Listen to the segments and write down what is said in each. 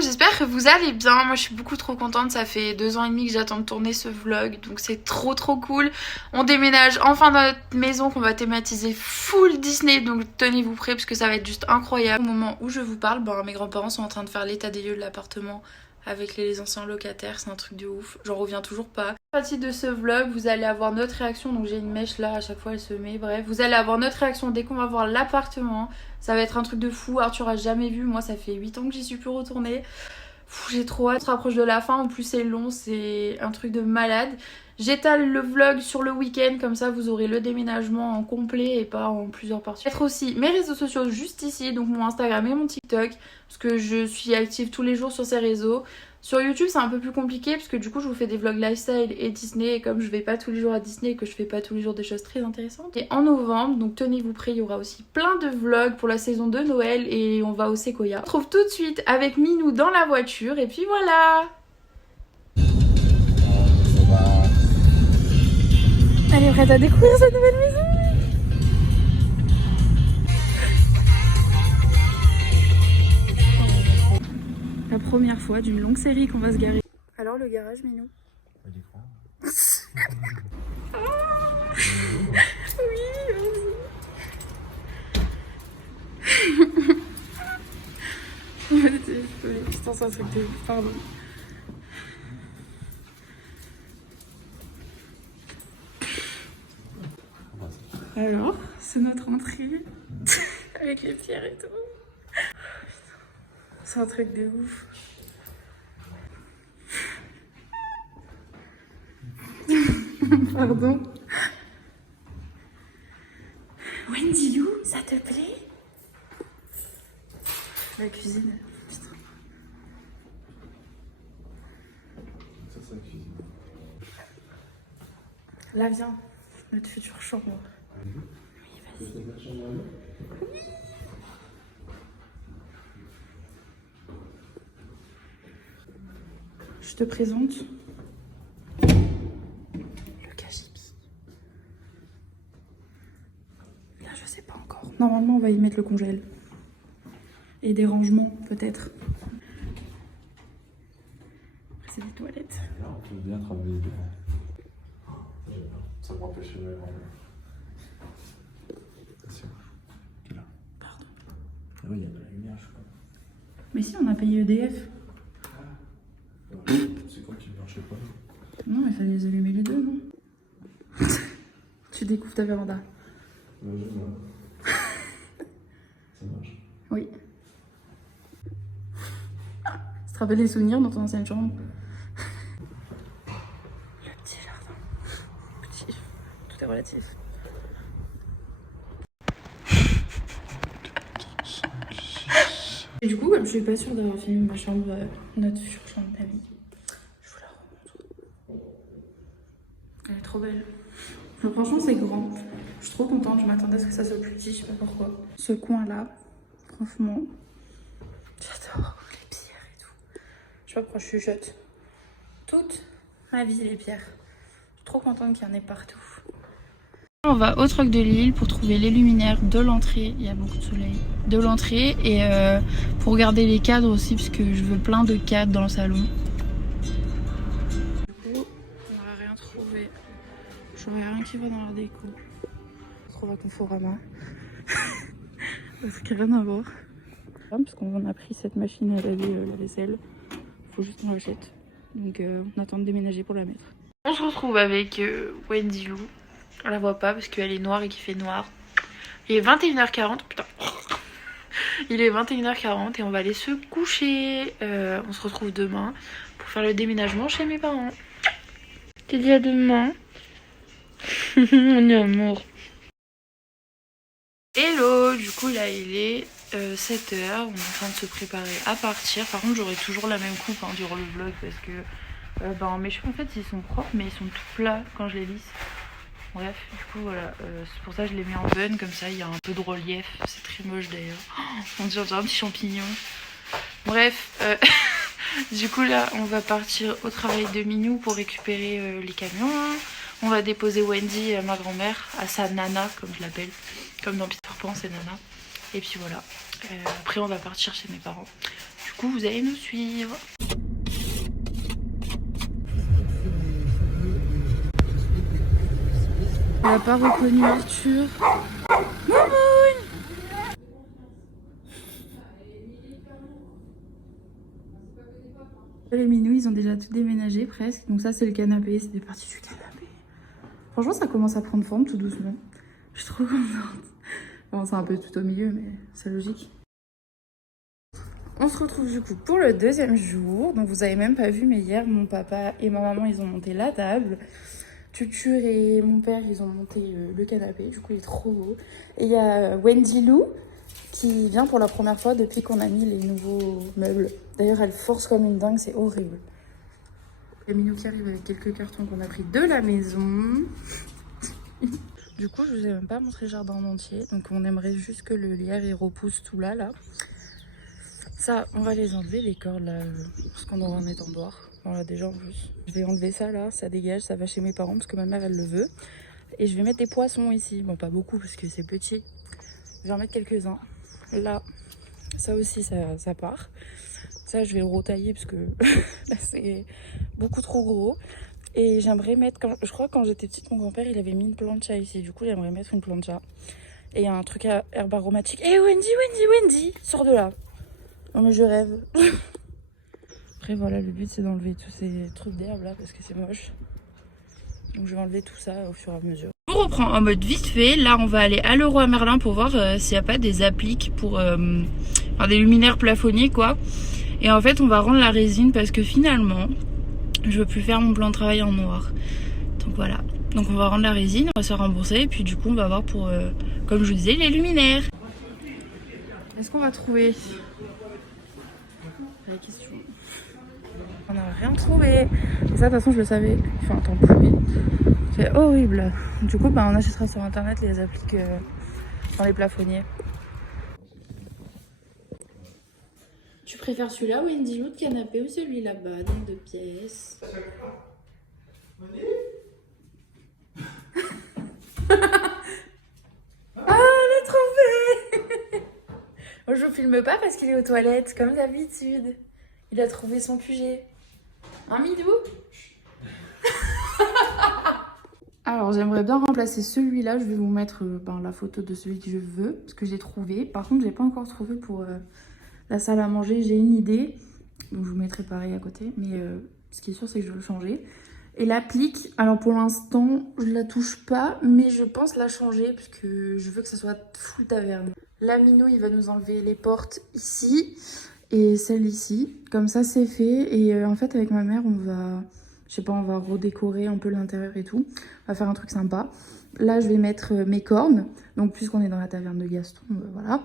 j'espère que vous allez bien. Moi je suis beaucoup trop contente, ça fait 2 ans et demi que j'attends de tourner ce vlog, donc c'est trop cool. On déménage enfin dans notre maison qu'on va thématiser full Disney, donc tenez-vous prêts parce que ça va être juste incroyable. Au moment où je vous parle, mes grands-parents sont en train de faire l'état des lieux de l'appartement avec les anciens locataires, c'est un truc de ouf, j'en reviens toujours pas. À partir de ce vlog, vous allez avoir notre réaction, donc j'ai une mèche là, à chaque fois elle se met, bref. Vous allez avoir notre réaction dès qu'on va voir l'appartement, ça va être un truc de fou, Arthur a jamais vu, moi ça fait 8 ans que j'y suis plus retournée. J'ai trop hâte, on se rapproche de la fin, en plus c'est long, c'est un truc de malade. J'étale le vlog sur le week-end, comme ça vous aurez le déménagement en complet et pas en plusieurs parties. Mettre aussi mes réseaux sociaux juste ici, donc mon Instagram et mon TikTok, parce que je suis active tous les jours sur ces réseaux. Sur YouTube c'est un peu plus compliqué parce que du coup je vous fais des vlogs lifestyle et Disney, et comme je vais pas tous les jours à Disney et que je fais pas tous les jours des choses très intéressantes. Et en novembre, donc tenez-vous prêts, il y aura aussi plein de vlogs pour la saison de Noël et on va au Sequoia. On se retrouve tout de suite avec Minou dans la voiture et puis voilà. Elle est prête à découvrir sa nouvelle maison. La première fois d'une longue série qu'on va se garer. Alors le garage, Minou? Elle y croit. Oui, putain, c'est un truc de... Pardon. Alors, c'est notre entrée avec les pierres et tout. C'est un truc de ouf. Pardon. Wendy Lou, ça te plaît? La cuisine. Putain. Ça, c'est la cuisine. Là, viens. Notre future chambre. Oui, vas-y. Je te présente le KGB. Là, je sais pas encore. Normalement, on va y mettre le congèle. Et des rangements, peut-être. Après, c'est des toilettes. Là, on peut bien travailler dedans. Ça m'empêcherait vraiment. Attention. Là. Pardon. Ah oui, il y a de la lumière, je crois. Mais si, on a payé EDF. C'est quoi qui ne marchait pas? Non, il fallait les allumer les deux, non? Tu découvres ta véranda. Ça marche. Oui. Tu te rappelles les souvenirs dans ton ancienne chambre? Le petit jardin. Petit. Tout est relatif. Et du coup, comme je suis pas sûre d'avoir fini ma chambre, notre future chambre d'amis, je vous la remontre. Elle est trop belle. Mais franchement, c'est grand. Je suis trop contente. Je m'attendais à ce que ça soit plus petit, je sais pas pourquoi. Ce coin-là, franchement, j'adore les pierres et tout. Je sais pas pourquoi je chuchote. Toute ma vie, les pierres. Je suis trop contente qu'il y en ait partout. On va au Troc de Lille pour trouver les luminaires de l'entrée. Il y a beaucoup de soleil. De l'entrée et pour regarder les cadres aussi, parce que je veux plein de cadres dans le salon. Du coup, on n'aura rien trouvé. J'aurais rien qui va dans la déco. On se trouve à Conforama. Parce qu'il n'y a rien à voir. Parce qu'on a pris cette machine à laver la vaisselle. Faut juste qu'on l'achète. Donc on attend de déménager pour la mettre. On se retrouve avec Wendy Lou. On la voit pas parce qu'elle est noire et qu'il fait noir. Il est 21h40. Putain. Il est 21h40 et on va aller se coucher. On se retrouve demain pour faire le déménagement chez mes parents. T'es dit à demain. Mon amour. Hello, du coup là il est 7h, on est en train de se préparer à partir. Par contre j'aurai toujours la même coupe durant le vlog parce que mes cheveux en fait ils sont propres mais ils sont tout plats quand je les lisse. Bref, du coup voilà, c'est pour ça que je les mets en bun, comme ça il y a un peu de relief, c'est très moche d'ailleurs. On dirait un petit champignon. Bref, du coup là on va partir au travail de Minou pour récupérer les camions. On va déposer Wendy, ma grand-mère, à sa nana comme je l'appelle, comme dans Peter Pan c'est nana. Et puis voilà, après on va partir chez mes parents. Du coup, vous allez nous suivre. Elle n'a pas reconnu Arthur. Moumoun! Les minous, ils ont déjà tout déménagé presque. Donc ça, c'est le canapé. C'est des parties du canapé. Franchement, ça commence à prendre forme tout doucement. Je suis trop contente. Bon, c'est un peu tout au milieu, mais c'est logique. On se retrouve du coup pour le deuxième jour. Donc vous avez même pas vu, mais hier, mon papa et ma maman, ils ont monté la table. Tutur et mon père, ils ont monté le canapé. Du coup, il est trop beau. Et il y a Wendy Lou qui vient pour la première fois depuis qu'on a mis les nouveaux meubles. D'ailleurs, elle force comme une dingue, c'est horrible. Il y a Minou qui arrive avec quelques cartons qu'on a pris de la maison. Du coup, je vous ai même pas montré le jardin en entier. Donc, on aimerait juste que le lierre il repousse tout là. Ça, on va les enlever, les cordes là, parce qu'on aura un étendoir. Voilà, déjà en plus. Je vais enlever ça là, ça dégage, ça va chez mes parents parce que ma mère elle le veut. Et je vais mettre des poissons ici. Bon, pas beaucoup parce que c'est petit. Je vais en mettre quelques-uns. Là, ça aussi, ça part. Ça, je vais le retailler parce que là, c'est beaucoup trop gros. Et j'aimerais mettre, je crois que quand j'étais petite, mon grand-père, il avait mis une plancha ici. Du coup, j'aimerais mettre une plancha. Et un truc à herbe aromatique. Eh, Wendy, sors de là. Non, mais je rêve. Après, voilà, le but, c'est d'enlever tous ces trucs d'herbe là parce que c'est moche. Donc, je vais enlever tout ça au fur et à mesure. On reprend en mode vite fait. Là, on va aller à Leroy Merlin pour voir s'il n'y a pas des appliques pour des luminaires plafonniers, quoi. Et en fait, on va rendre la résine parce que finalement, je veux plus faire mon plan de travail en noir. Donc voilà. Donc on va rendre la résine, on va se rembourser. Et puis du coup, on va voir pour, comme je vous disais, les luminaires. Est-ce qu'on va trouver? La question. On n'a rien trouvé. Et ça, de toute façon, je le savais. Il fait un temps pourri. C'est horrible. Du coup, on achètera sur internet les appliques dans les plafonniers. Tu préfères celui-là, Wendy, l'autre canapé ou celui là-bas, dans 2 pièces? Ah, elle a trouvé. Moi, je filme pas parce qu'il est aux toilettes, comme d'habitude. Il a trouvé son QG. Hein, Midou? Alors, j'aimerais bien remplacer celui-là. Je vais vous mettre la photo de celui que je veux, parce que j'ai trouvé. Par contre, j'ai pas encore trouvé pour la salle à manger. J'ai une idée, donc je vous mettrai pareil à côté. Mais ce qui est sûr, c'est que je veux le changer. Et l'applique, alors pour l'instant, je la touche pas, mais je pense la changer, parce que je veux que ça soit full taverne. Là, Minou, il va nous enlever les portes ici et celle ici. Comme ça, c'est fait. Et en fait, avec ma mère, on va... Je sais pas, on va redécorer un peu l'intérieur et tout. On va faire un truc sympa. Là, je vais mettre mes cornes. Donc, puisqu'on est dans la taverne de Gaston, voilà.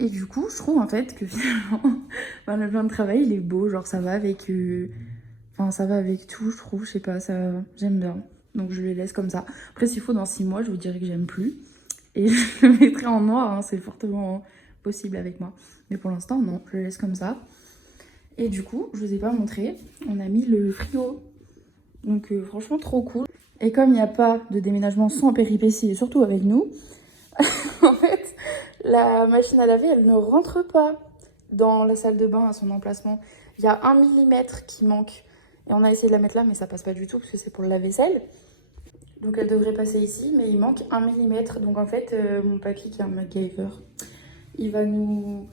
Et du coup, je trouve en fait que finalement, le plan de travail, il est beau. Genre, ça va avec... ça va avec tout, je trouve. Je sais pas, ça... j'aime bien. Donc, je les laisse comme ça. Après, s'il faut, dans 6 mois, je vous dirai que j'aime plus. Et je le mettrai en noir, hein. C'est fortement possible avec moi. Mais pour l'instant, non, je le laisse comme ça. Et du coup, je vous ai pas montré, on a mis le frigo. Donc franchement trop cool. Et comme il n'y a pas de déménagement sans péripéties, et surtout avec nous, en fait, la machine à laver, elle ne rentre pas dans la salle de bain à son emplacement. Il y a 1 millimètre qui manque. Et on a essayé de la mettre là, mais ça passe pas du tout parce que c'est pour le lave-vaisselle. Donc elle devrait passer ici, mais il manque 1 millimètre. Donc en fait, mon papy qui est un MacGyver, il va nous...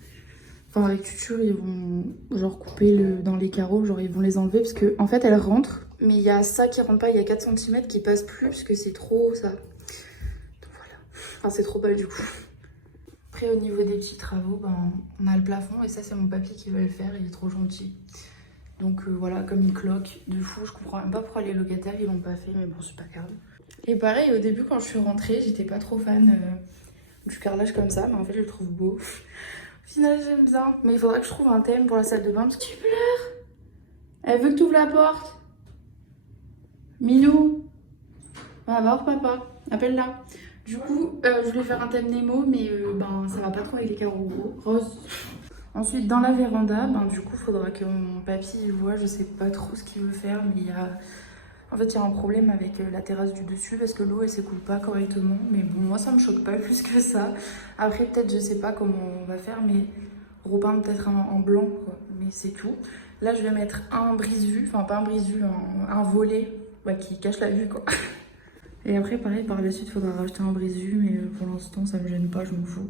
Enfin, avec Tutur, ils vont genre couper dans les carreaux, genre ils vont les enlever parce que en fait elles rentrent, mais il y a ça qui rentre pas, il y a 4 cm qui passe plus parce que c'est trop ça. Donc voilà, enfin c'est trop bas du coup. Après au niveau des petits travaux, on a le plafond et ça c'est mon papy qui va le faire, il est trop gentil. Donc voilà, comme il cloque de fou, je comprends même pas pourquoi les locataires ils l'ont pas fait, mais bon c'est pas grave. Et pareil, au début quand je suis rentrée, j'étais pas trop fan du carrelage comme ça, mais en fait je le trouve beau. Au final, j'aime bien. Mais il faudra que je trouve un thème pour la salle de bain parce que tu pleures. Elle veut que tu ouvres la porte. Minou. Va voir papa. Appelle-la. Du coup, je voulais faire un thème Nemo, mais ça va pas trop avec les carreaux roses. Ensuite, dans la véranda, du coup, il faudra que mon papy voit. Je sais pas trop ce qu'il veut faire, mais il y a... En fait, il y a un problème avec la terrasse du dessus parce que l'eau, elle s'écoule pas correctement. Mais bon, moi, ça me choque pas plus que ça. Après, peut-être, je sais pas comment on va faire, mais repeindre peut-être en blanc, quoi. mais c'est tout. Là, je vais mettre un brise-vue, enfin pas un brise-vue, un volet qui cache la vue quoi. Et après, pareil, par la suite, il faudra rajouter un brise-vue, mais pour l'instant, ça me gêne pas, je m'en fous.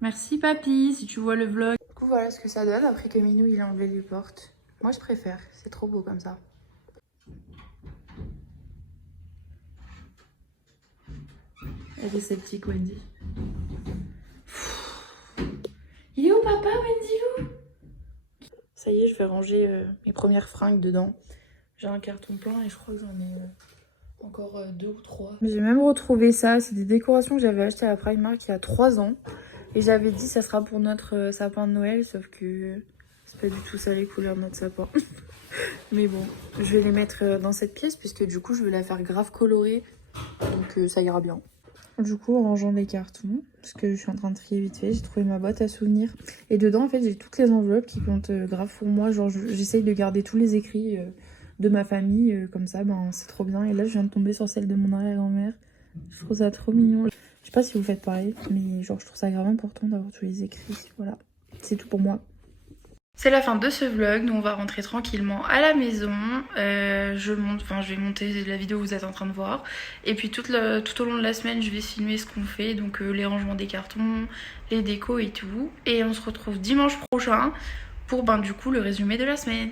Merci papy, si tu vois le vlog. Du coup, voilà ce que ça donne après que Minou il a enlevé les portes. Moi, je préfère, c'est trop beau comme ça. Elle est sceptique, Wendy. Il est où papa, Wendy? Ça y est, je vais ranger mes premières fringues dedans. J'ai un carton plein et je crois que j'en ai encore 2 ou 3. J'ai même retrouvé ça, c'est des décorations que j'avais achetées à la Primark il y a 3 ans. Et j'avais dit ça sera pour notre sapin de Noël, sauf que c'est pas du tout ça les couleurs de notre sapin. Mais bon, je vais les mettre dans cette pièce puisque du coup je vais la faire grave colorée. Donc ça ira bien. Du coup, en rangeant les cartons, parce que je suis en train de trier vite fait, j'ai trouvé ma boîte à souvenirs. Et dedans, en fait, j'ai toutes les enveloppes qui comptent grave pour moi. Genre, j'essaye de garder tous les écrits de ma famille, comme ça, ben c'est trop bien. Et là, je viens de tomber sur celle de mon arrière-grand-mère. Je trouve ça trop mignon. Je sais pas si vous faites pareil, mais genre, je trouve ça grave important d'avoir tous les écrits. Voilà, c'est tout pour moi. C'est la fin de ce vlog, nous on va rentrer tranquillement à la maison. Je vais monter la vidéo que vous êtes en train de voir. Et puis tout au long de la semaine, je vais filmer ce qu'on fait. Donc les rangements des cartons, les décos et tout. Et on se retrouve dimanche prochain pour du coup le résumé de la semaine.